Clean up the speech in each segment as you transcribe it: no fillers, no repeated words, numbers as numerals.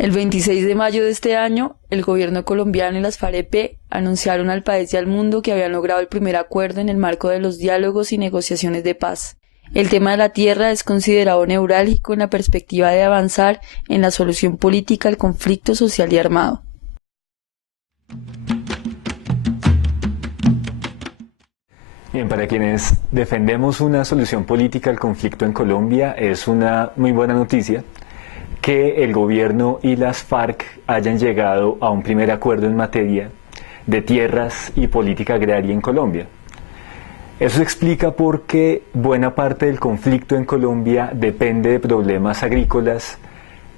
El 26 de mayo de este año, el gobierno colombiano y las FAREP anunciaron al país y al mundo que habían logrado el primer acuerdo en el marco de los diálogos y negociaciones de paz. El tema de la tierra es considerado neurálgico en la perspectiva de avanzar en la solución política al conflicto social y armado. Bien, para quienes defendemos una solución política al conflicto en Colombia, es una muy buena noticia que el gobierno y las FARC hayan llegado a un primer acuerdo en materia de tierras y política agraria en Colombia. Eso se explica porque buena parte del conflicto en Colombia depende de problemas agrícolas,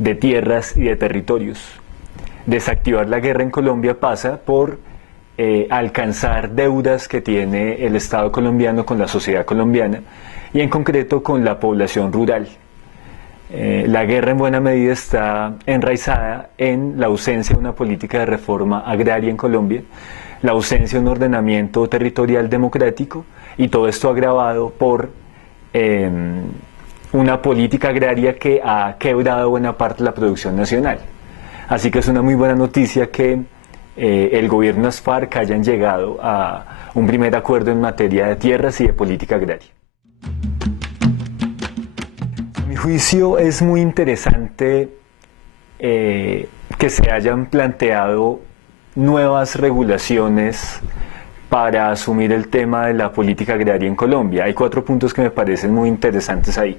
de tierras y de territorios. Desactivar la guerra en Colombia pasa por alcanzar deudas que tiene el Estado colombiano con la sociedad colombiana y en concreto con la población rural. La guerra en buena medida está enraizada en la ausencia de una política de reforma agraria en Colombia, la ausencia de un ordenamiento territorial democrático y todo esto agravado por una política agraria que ha quebrado buena parte de la producción nacional. Así que es una muy buena noticia que el gobierno y las FARC hayan llegado a un primer acuerdo en materia de tierras y de política agraria. A mi juicio es muy interesante que se hayan planteado nuevas regulaciones para asumir el tema de la política agraria en Colombia. Hay 4 puntos que me parecen muy interesantes ahí.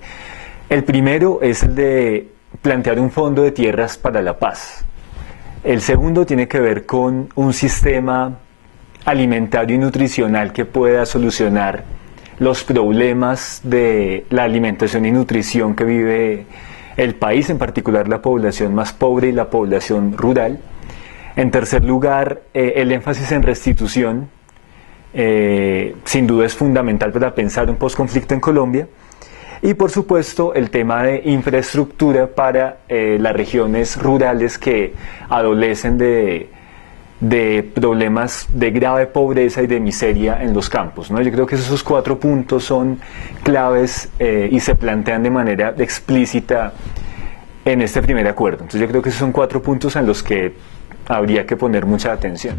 El primero es el de plantear un fondo de tierras para la paz. El segundo tiene que ver con un sistema alimentario y nutricional que pueda solucionar los problemas de la alimentación y nutrición que vive el país, en particular la población más pobre y la población rural. En tercer lugar, el énfasis en restitución, sin duda es fundamental para pensar un posconflicto en Colombia. Y por supuesto el tema de infraestructura para las regiones rurales que adolecen de problemas de grave pobreza y de miseria en los campos, ¿no? Yo creo que esos 4 puntos son claves y se plantean de manera explícita en este primer acuerdo. Entonces yo creo que esos son 4 puntos en los que habría que poner mucha atención.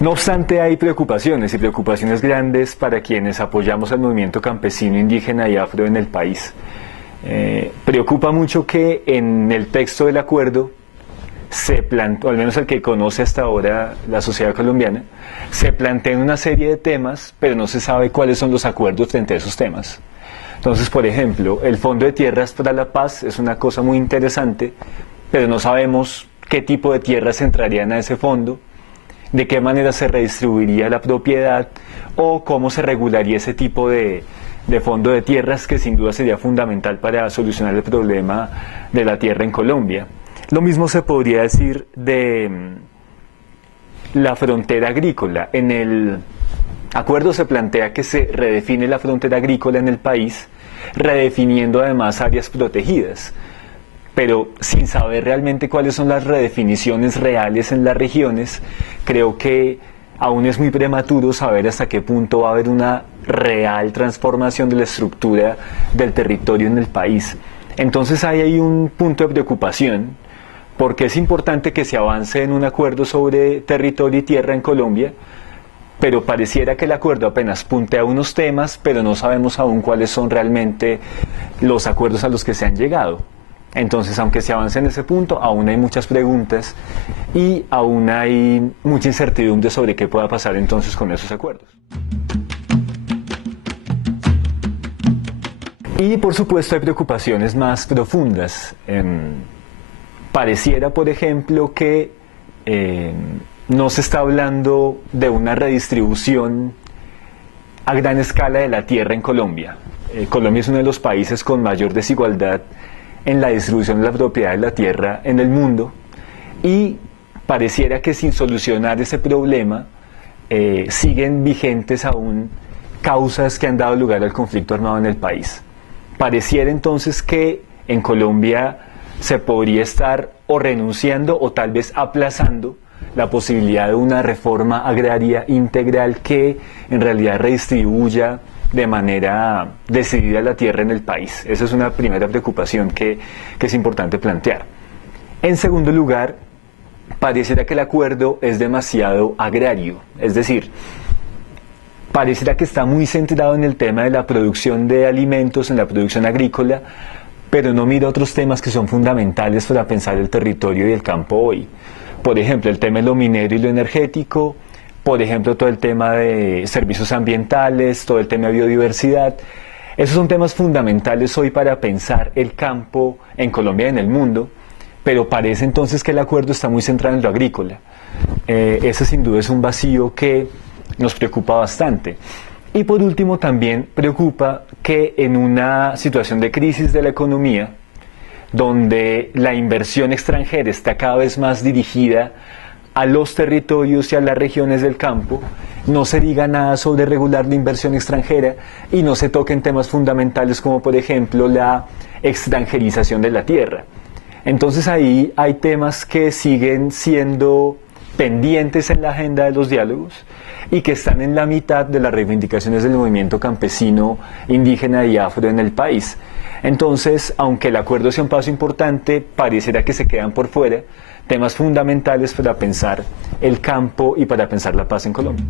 No obstante, hay preocupaciones y preocupaciones grandes para quienes apoyamos al movimiento campesino, indígena y afro en el país. Preocupa mucho que en el texto del acuerdo se planteó, al menos el que conoce hasta ahora la sociedad colombiana, se plantean una serie de temas, pero no se sabe cuáles son los acuerdos frente a esos temas. Entonces, por ejemplo, el Fondo de Tierras para la Paz es una cosa muy interesante, pero no sabemos qué tipo de tierras entrarían a ese fondo, de qué manera se redistribuiría la propiedad o cómo se regularía ese tipo de fondo de tierras que sin duda sería fundamental para solucionar el problema de la tierra en Colombia. Lo mismo se podría decir de la frontera agrícola. En el acuerdo se plantea que se redefine la frontera agrícola en el país, redefiniendo además áreas protegidas, pero sin saber realmente cuáles son las redefiniciones reales en las regiones. Creo que aún es muy prematuro saber hasta qué punto va a haber una real transformación de la estructura del territorio en el país. Entonces hay un punto de preocupación, porque es importante que se avance en un acuerdo sobre territorio y tierra en Colombia, pero pareciera que el acuerdo apenas puntea unos temas, pero no sabemos aún cuáles son realmente los acuerdos a los que se han llegado. Entonces, aunque se avance en ese punto, aún hay muchas preguntas y aún hay mucha incertidumbre sobre qué pueda pasar entonces con esos acuerdos. Y por supuesto hay preocupaciones más profundas. Pareciera, por ejemplo, que no se está hablando de una redistribución a gran escala de la tierra en Colombia. Colombia es uno de los países con mayor desigualdad en la distribución de la propiedad de la tierra en el mundo, y pareciera que sin solucionar ese problema siguen vigentes aún causas que han dado lugar al conflicto armado en el país. Pareciera entonces que en Colombia se podría estar o renunciando o tal vez aplazando la posibilidad de una reforma agraria integral que en realidad redistribuya de manera decidida la tierra en el país. Esa es una primera preocupación que es importante plantear. En segundo lugar, pareciera que el acuerdo es demasiado agrario, es decir, pareciera que está muy centrado en el tema de la producción de alimentos, en la producción agrícola, pero no mira otros temas que son fundamentales para pensar el territorio y el campo hoy. Por ejemplo, el tema de lo minero y lo energético, por ejemplo, todo el tema de servicios ambientales, todo el tema de biodiversidad. Esos son temas fundamentales hoy para pensar el campo en Colombia y en el mundo, pero parece entonces que el acuerdo está muy centrado en lo agrícola. Ese sin duda es un vacío que nos preocupa bastante. Y por último también preocupa que en una situación de crisis de la economía, donde la inversión extranjera está cada vez más dirigida a los territorios y a las regiones del campo, no se diga nada sobre regular la inversión extranjera y no se toquen temas fundamentales como por ejemplo la extranjerización de la tierra. Entonces ahí hay temas que siguen siendo pendientes en la agenda de los diálogos y que están en la mitad de las reivindicaciones del movimiento campesino, indígena y afro en el país. Entonces, aunque el acuerdo sea un paso importante, pareciera que se quedan por fuera temas fundamentales para pensar el campo y para pensar la paz en Colombia.